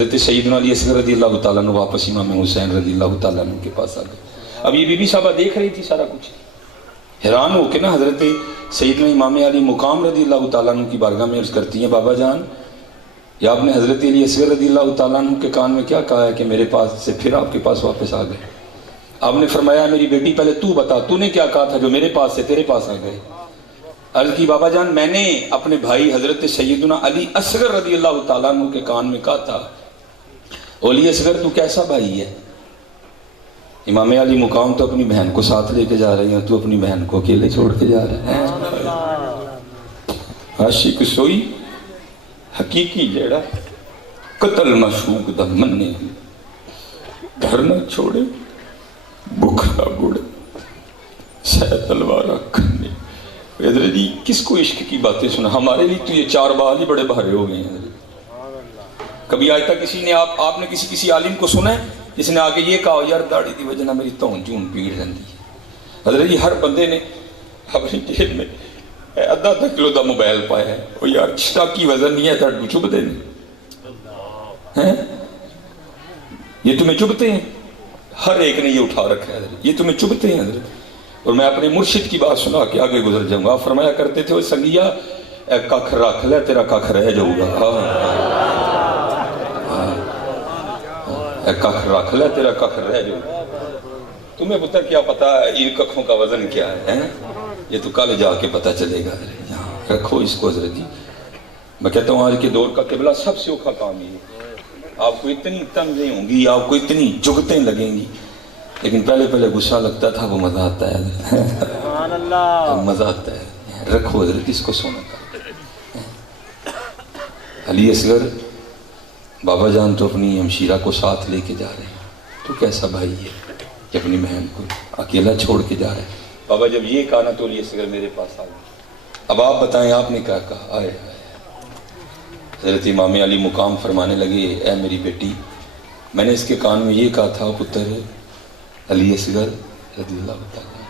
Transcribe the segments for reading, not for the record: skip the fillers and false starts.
सैयदना अली असगर रज़ी अल्लाह तआला अन्हु वापस इमाम हुसैन रज़ी अल्लाह तआला अन्हु के पास आ गए। अब ये बीबी साहबा देख रही थी सारा कुछ, हैरान हो के ना हज़रत सैयदना इमाम अली मुकाम रज़ी अल्लाह तआला अन्हु की बारगाह में अर्ज़ करती हैं, बाबा जान या आपने हज़रत अली असगर रज़ी अल्लाह तआला अन्हु के कान में क्या कहा है कि मेरे पास से फिर आपके पास वापस आ गए? आपने फरमाया मेरी बेटी पहले तू बता, तूने क्या कहा था जो मेरे पास से तेरे पास आ गए? अर्ज़ की बाबा जान मैंने अपने भाई हज़रत सैयदना अली असगर रज़ी अल्लाह तआला अन्हु के कान में कहा था, ओली असगर तू कैसा भाई है? इमाम अली मुकाम तो अपनी बहन को साथ लेके जा रही है, तू अपनी बहन को अकेले छोड़ के जा रहा है। आशिक सोई हकीकी जेड़ा कतल मशूक दा मन्ने, घर न छोड़े भूख ना बुड़े सह तलवारा खन्ने। जी किसको इश्क की बातें सुना, हमारे लिए तो ये चार बाल ही बड़े भारे हो गए हैं। कभी आज तक किसी ने आपने किसी आलिम को सुना है जिसने आके ये कहा यार दाढ़ी की वजह मेरी धौन जून पीड़ रही है? हज़रत जी हर बंदे ने अपनी जेब में अद्धा किलो का मोबाइल पाया है, वो यार की वजन नहीं है तो चुभते हैं, ये तुम्हें चुभते हैं? हर एक ने ये उठा रखा है, ये तुम्हें चुभते हैं हज़रत। और मैं अपने मुर्शिद की बात सुना के आगे गुजर जाऊंगा। आप फरमाया करते थे वो संगिया कख रख ले तेरा कख रह जाऊगा, कख रख ले तेरा कख रह जाऊगा। तुम्हें पुत्र क्या पता इन कखों का वजन क्या है? ये तो कल जाके पता चलेगा। यहाँ रखो इसको हज़रत जी। मैं कहता हूँ आज के दौर का क़िबला सबसे औखा काम ये है। आपको इतनी तंज़ें होंगी, आपको इतनी जुगतें लगेंगी, लेकिन पहले गुस्सा लगता था, वो मज़ा आता है, मज़ा आता है। रखो हज़रत इसको सोना का। अली असगर बाबा जान तो अपनी हमशीरा को साथ लेके जा रहे हैं, तो कैसा भाई है कि अपनी बहन को अकेला छोड़ के जा रहे हैं? बाबा जब ये कहा ना तो अली असगर मेरे पास आ गए। अब आप बताएं आपने क्या कहा? आए हज़रत इमाम अली मुकाम फरमाने लगे, ऐ मेरी बेटी मैंने इसके कान में ये कहा था पुत्र अली असगर रज़ी अल्लाह तआला,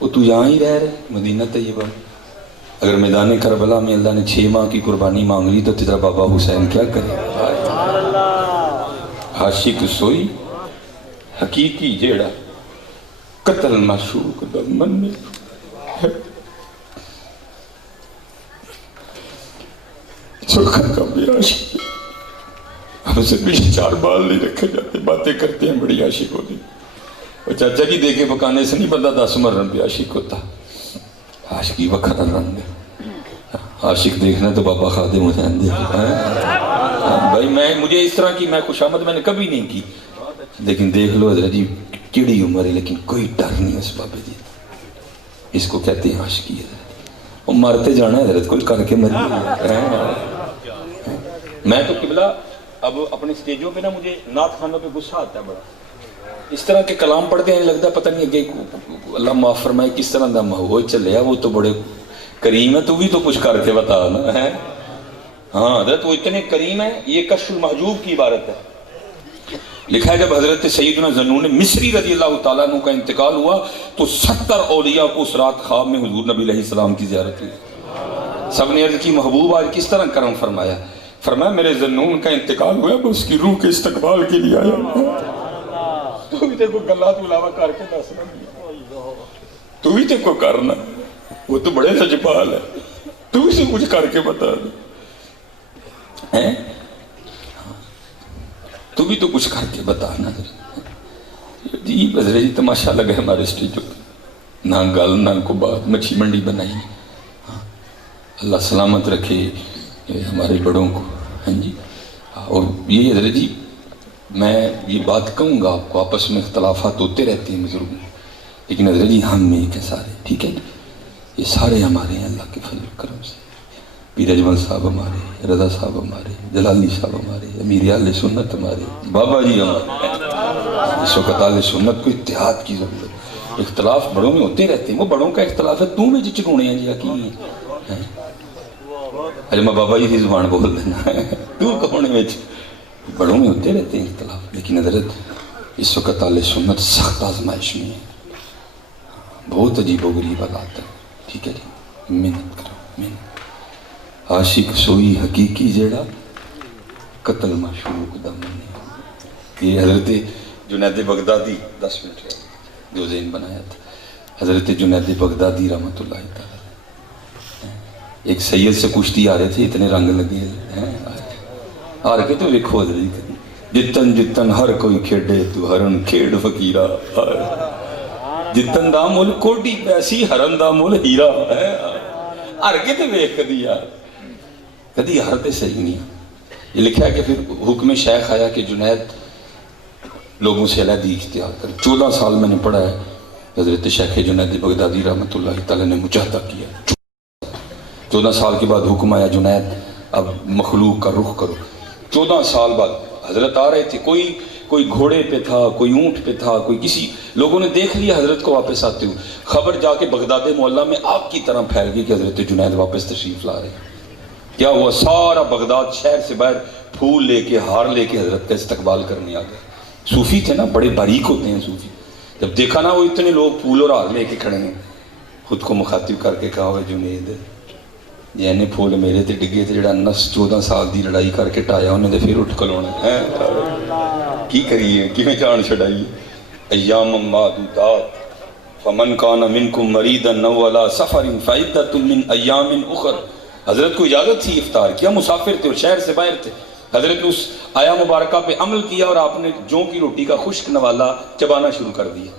वो तू यहाँ ही रह रहे मदीना तैयबा में, अगर मैदान करबला में अल्लाह ने 6 माह की कुर्बानी मांग ली तो तेरा बाबा हुसैन क्या करे? आशिक सोई हकीकी जेड़ा कतल माशूक दा मन्ने। चोखा का भी आशिक हमसे पीछे 4 बाल नहीं रखे जाते, बातें करते हैं बड़ी आशिक होती। और चाचा जी देखे पकाने से नहीं बंदा 10 मरन पे आशिक होता। आशिकी वखरा रंग है, आशिक देखना तो बाबा खादिम हुसैन देखो। भाई मुझे इस तरह की मैं खुशामद मैंने कभी नहीं की, लेकिन देख लो हज़रत जी किड़ी उम्र है लेकिन कोई डर नहीं उस बाबे जी। इसको कहते हैं आशिकी है। वो मरते जाना है हज़रत, कुछ करके मर। मैं तो क़िबला अब अपने स्टेजों पे ना मुझे नात खानों पे गुस्सा आता है बड़ा। इस तरह के कलाम पढ़ते हैं लगता पता नहीं अगे अल्लाह माफ़ फरमाए किस तरह का माहौल चले, वो तो बड़े करीम है, तू भी तो कुछ करके बता ना है। हाँ हज़रत वो इतने करीम है। ये कश्फुल महजूब की इबारत है। लिखा है जब हज़रत सैयदना ज़न्नून मिस्री रज़ी अल्लाह तआला अन्हु का इंतकाल हुआ तो 70 औलिया को उस रात ख्वाब में हुजूर नबी अलैहिस्सलाम की ज़ियारत हुई। सब ने अर्ज़ की महबूब आज किस तरह करम फरमाया? फरमाया मेरे ज़न्नून का इंतकाल हुआ, अब उसकी रूह के इस्तकबाल के लिए आया। तू भी तेरे को गल्ला तो अलावा करके दसना, तू भी तेरे को करना, वो तो बड़े सजपाल है, तू इसे कुछ करके बता दे हैं, तू भी तो कुछ करके बताना। जी बजरे जी तमाशा लगा हमारे स्टेजों पर, ना गल ना को बात, मच्छी मंडी बनाई। हाँ अल्लाह सलामत रखे हमारे बड़ों को। हाँ जी। और ये हज़रत जी मैं ये बात कहूँगा आपको, आपस में इख्तलाफात होते रहते हैं बुजुर्ग में, लेकिन हज़रत जी हम एक है सारे, ठीक है? ये सारे हमारे हैं अल्लाह के फजल करम से। पीर अजमल साहब हमारे, रज़ा साहब हमारे, जलाली साहब हमारे, अमीर आले सुन्नत हमारे, बाबा जी हमारे। इस वक़्त आले सुन्नत को इत्तेहाद की ज़रूरत। इख्तलाफ बड़ों में होते रहते हैं, वो बड़ों का इख्तलाफ है, तू में चिकूने हैं जी की है। अरे मैं बाबा जी की ज़ुबान बोल देना तू कौन में बड़ों में होते रहते हैं इख्तलाफ, लेकिन हज़रत इस वक़्त आले सुन्नत सख्त आजमाइश में है, बहुत अजीब व गरीब हालात है। ठीक है जी, मेहनत करो मेहनत। आशिक सोई हकीकी जेड़ा कतल माशूक दा یہ حضرت جنید بغدادی 10 منٹ ہے جو ذہن بنایا تھا، حضرت جنید بغدادی رحمۃ اللہ تعالی ایک سید سے کشتی آ رہے تھے، اتنے رنگ لگے ہیں آ رکھے تو ویکھو حضرت جتن جتن ہر کوئی کھیڈے تو ہرن کھیڈ فقیرہ، جتن دا مول کوٹی پیسی ہرن دا مول ہیرا ہے، ہر کے تو ویکھ کدی یار کدی ہر تے صحیح نہیں۔ یہ لکھا ہے کہ پھر حکم شیخ آیا کہ جنید لوگوں سے علیحدگی اختیار کر۔ 14 سال میں نے پڑھا ہے، حضرت شیخ جنید بغدادی رحمۃ اللہ تعالی نے مجاہدہ کیا۔ 14 سال کے بعد حکم آیا جنید اب مخلوق کا رخ کرو۔ 14 سال بعد حضرت آ رہے تھے، کوئی گھوڑے پہ تھا، کوئی اونٹ پہ تھا، کوئی کسی، لوگوں نے دیکھ لیا حضرت کو واپس آتے ہوئے، خبر جا کے بغداد معلیٰ میں آگ کی طرح پھیل گئی کہ حضرت جنید واپس تشریف لا رہے ہیں۔ کیا ہوا؟ سارا بغداد شہر سے باہر پھول لے کے ہار لے کے حضرت کا استقبال کرنے آ گئے۔ صوفی تھے نا، بڑے باریک ہوتے ہیں صوفی، جب دیکھا نا وہ اتنے لوگ پھول اور ہار لے کے کھڑے ہیں، خود کو مخاطب کر کے کہا ہوئے جنید جینے پھول میرے تے ڈگے تے جڑا نس 14 سال دی لڑائی کر کے ٹایا انہیں دے پھر اٹھ کلونا ہے، کی کریے کیویں جان چھڑائیے۔ ایام معدودات فمن کان منکم مریضا او علی سفر فعدۃ من ایام اخر۔ حضرت کو اجازت تھی افطار کیا، مسافر تھے اور شہر سے باہر تھے، حضرت نے اس آیا مبارکہ پہ عمل کیا اور آپ نے جوں کی روٹی کا خشک نوالا چبانا شروع کر دیا۔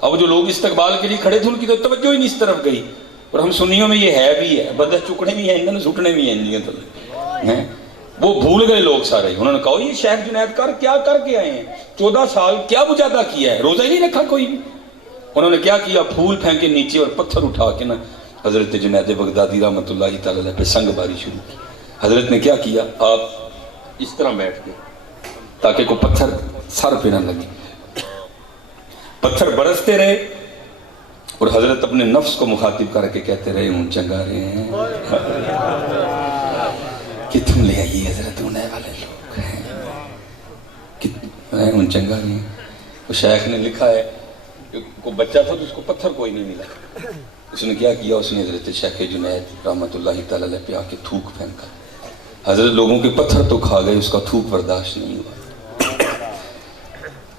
اب جو لوگ استقبال کے لیے کھڑے تھے ان کی تو توجہ ہی نہیں اس طرف گئی، اور ہم سنیوں میں یہ ہے بھی ہے، بدہ چکنے بھی ہیں انہوں نے سٹنے بھی ہیں، وہ بھول گئے لوگ سارے۔ انہوں نے کہا یہ شیخ جنید کیا کر کے آئے ہیں، 14 سال کیا مجاہدہ کیا ہے، روزہ ہی نہیں رکھا کوئی بھی۔ انہوں نے کیا کیا، پھول پھینکے نیچے اور پتھر اٹھا کے نا حضرت جنید بغدادی رحمۃ اللہ تعالی پہ سنگ باری شروع کی۔ حضرت نے کیا کیا، آپ اس طرح بیٹھ گئے تاکہ کوئی پتھر سر پہ نہ لگے، پتھر برستے رہے اور حضرت اپنے نفس کو مخاطب کر کے کہتے رہے ہوں چنگا رہے ہیں کہ تم لے آئیے حضرت ہونے والے لوگ ہیں ہوں چنگا رہے ہیں۔ وہ شیخ نے لکھا ہے کہ کوئی بچہ تھا تو اس کو پتھر کوئی نہیں ملا، اس نے کیا کیا، اس نے حضرت شیخ جنید رحمۃ اللہ تعالی پہ آ کے تھوک پھینکا۔ حضرت لوگوں کے پتھر تو کھا گئے، اس کا تھوک برداشت نہیں ہوا،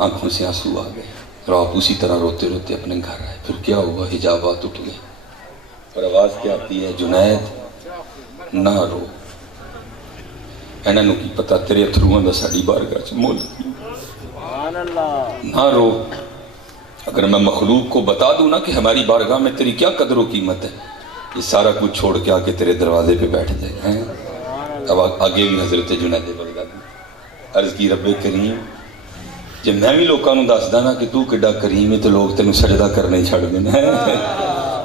آنکھوں سے آنسو آ گئے اور آپ اسی طرح روتے روتے اپنے گھر آئے۔ پھر کیا ہوا، حجابات اٹھ گئے اور آواز کیا آتی ہے، جنید نہ رو، انہوں کی پتہ تیرے اتھروؤں دا ساڈی بارگاہ چ مول، نہ رو۔ اگر میں مخلوق کو بتا دوں نا کہ ہماری بارگاہ میں تیری کیا قدر و قیمت ہے، یہ سارا کچھ چھوڑ کے آ کے تیرے دروازے پہ بیٹھ جائے ہیں۔ اب آگے بھی حضرت جنید بغدادی عرض کی، رب کریم جب میں بھی لوگوں کو دسدا نا کہ تو کڈا کریم ہے تو لوگ تینوں سجدہ کرنے چھڑ دینا۔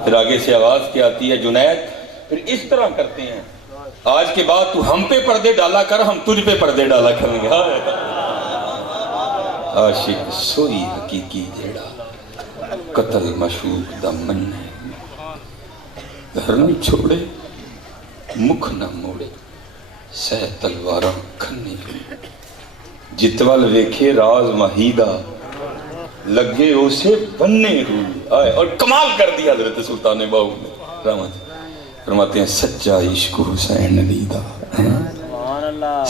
پھر آگے سے آواز کیا آتی ہے، جنید پھر اس طرح کرتے ہیں، آج کے بعد تو ہم پہ پردے ڈالا کر، ہم تجھ پہ پردے ڈالا کریں گے۔ عاشق سوئی حقیقی جیڑا قتل مشوق دا من ہے، گھر نہ چھوڑے مکھ نہ موڑے، سہ تلواراں کھنے ہوئے، جتوال ویکھے راز مہیدہ لگے اسے بننے ہوئی آئے۔ اور کمال کر دیا حضرت سلطان باہو نے رحمت، فرماتے ہیں سچا عشق حسین علی دا،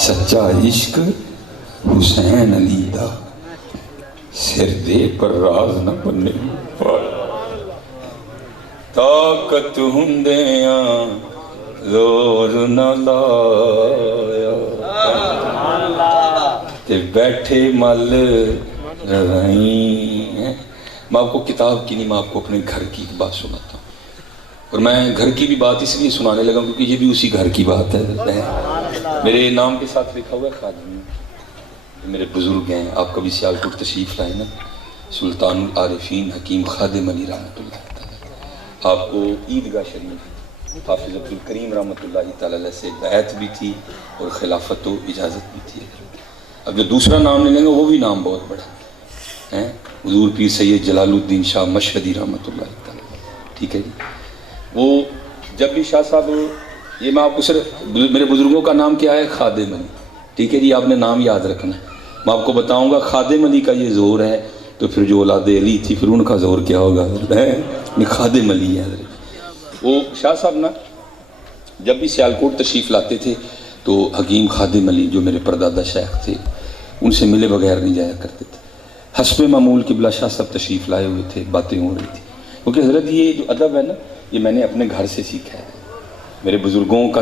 سچا عشق حسین علی دا، سر دے پر راز نہ بننے، طاقت ہندیاں زور نہ لایا، تے بیٹھے مل رہی ہیں۔ میں آپ کو کتاب کی نہیں، میں آپ کو اپنے گھر کی بات سناتا ہوں، اور میں گھر کی بھی بات اس لیے سنانے لگا کیونکہ یہ بھی اسی گھر کی بات ہے۔ میرے نام کے ساتھ لکھا ہوا ہے خادم، میرے بزرگ ہیں، آپ کبھی سیالکوٹ تشریف لائیں نا، سلطان العارفین حکیم خادم علی رحمۃ اللہ تعالی، آپ کو عیدگاہ شریف حافظ عبدالکریم رحمۃ اللہ تعالی سے بیعت بھی تھی اور خلافت و اجازت بھی تھی۔ اب جو دوسرا نام لے لیں گے وہ بھی نام بہت بڑا ہے، حضور پیر سید جلال الدین شاہ مشہدی رحمۃ اللہ تعالی، ٹھیک ہے جی۔ وہ جب بھی شاہ صاحب، یہ میں آپ کو صرف میرے بزرگوں کا نام کیا ہے، خادم علی، ٹھیک ہے جی، آپ نے نام یاد رکھنا ہے۔ میں آپ کو بتاؤں گا خادم علی کا یہ زور ہے تو پھر جو اولاد علی تھی پھر ان کا زور کیا ہوگا، خادم علی ہے حضرت۔ وہ شاہ صاحب نا جب بھی سیالکوٹ تشریف لاتے تھے تو حکیم خادم علی جو میرے پردادا شیخ تھے ان سے ملے بغیر نہیں جایا کرتے تھے. حسب معمول قبلہ شاہ صاحب تشریف لائے ہوئے تھے, باتیں ہو رہی تھی, کیونکہ حضرت یہ جو ادب ہے نا, یہ میں نے اپنے گھر سے سیکھا ہے. میرے بزرگوں کا